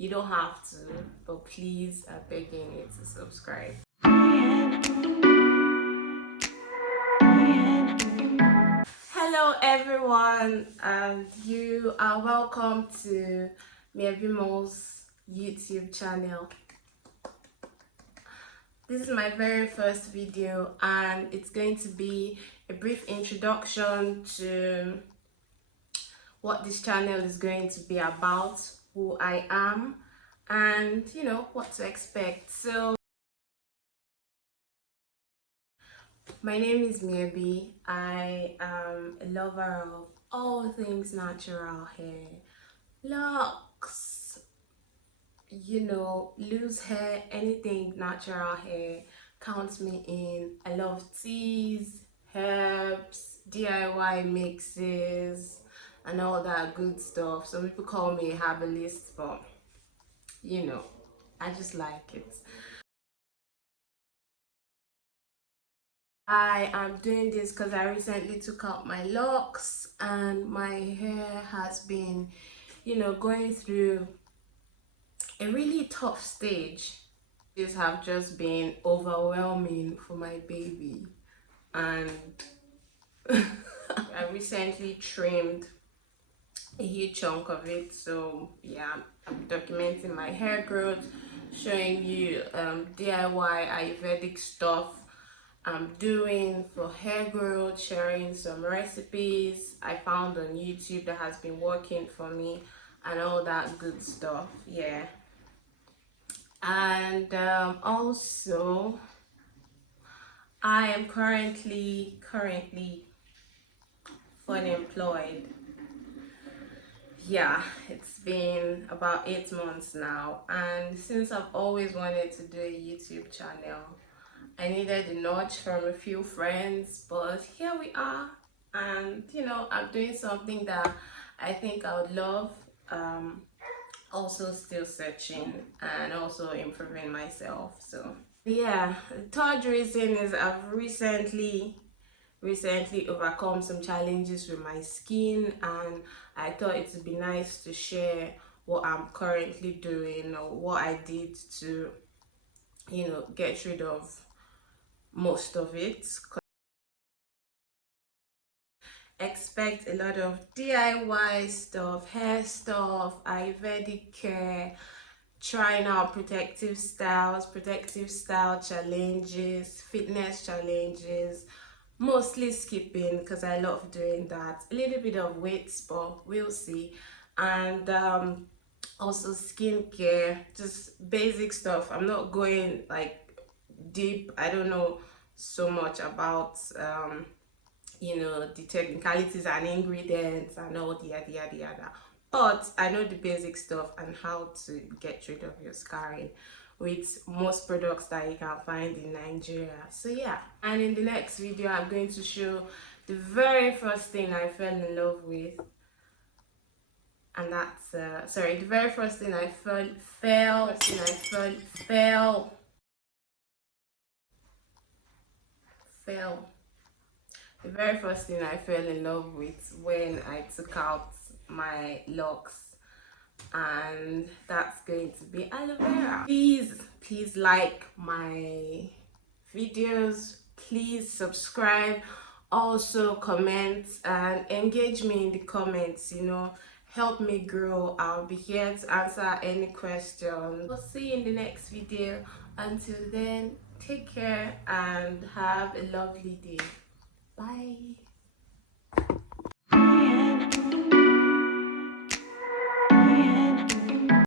You don't have to, but please, I'm begging you to subscribe. Hello everyone, and you are welcome to Miebimo's YouTube channel. This is my very first video, and it's going to be a brief introduction to what this channel is going to be about, who I am, and what to expect. So my name is Miebi. I am a lover of all things natural hair, locks, loose hair, anything natural hair counts me in. I love teas, herbs, DIY mixes, and all that good stuff. Some people call me a herbalist, but I just like it. I am doing this because I recently took out my locks and my hair has been, going through a really tough stage. These have just been overwhelming for my baby, and I recently trimmed a huge chunk of it. So yeah, I'm documenting my hair growth, showing you DIY Ayurvedic stuff I'm doing for hair growth, sharing some recipes I found on YouTube that has been working for me, and all that good stuff. Yeah. And also I am currently unemployed. Yeah, it's been about 8 months now, and since I've always wanted to do a YouTube channel, I needed a nudge from a few friends, but here we are. And I'm doing something that I think I would love. Also still searching and also improving myself. So yeah, the third reason is I've recently overcome some challenges with my skin, and I thought it would be nice to share what I'm currently doing or what I did to get rid of most of it. Expect a lot of DIY stuff, hair stuff, Ayurvedic care, trying out protective style challenges, fitness challenges, mostly skipping because I love doing that, a little bit of weights, but we'll see. And also skincare, just basic stuff. I'm not going like deep. I don't know so much about the technicalities and ingredients and all the yada yada yada, but I know the basic stuff and how to get rid of your scarring with most products that you can find in Nigeria. So yeah, and in the next video I'm going to show the very first thing I fell in love with, and that's the very first thing I fell the very first thing I fell in love with when I took out my locks, and that's going to be aloe vera. Please like my videos, please subscribe, also comment and engage me in the comments, help me grow. I'll be here to answer any questions. We'll see you in the next video. Until then, take care and have a lovely day. Bye.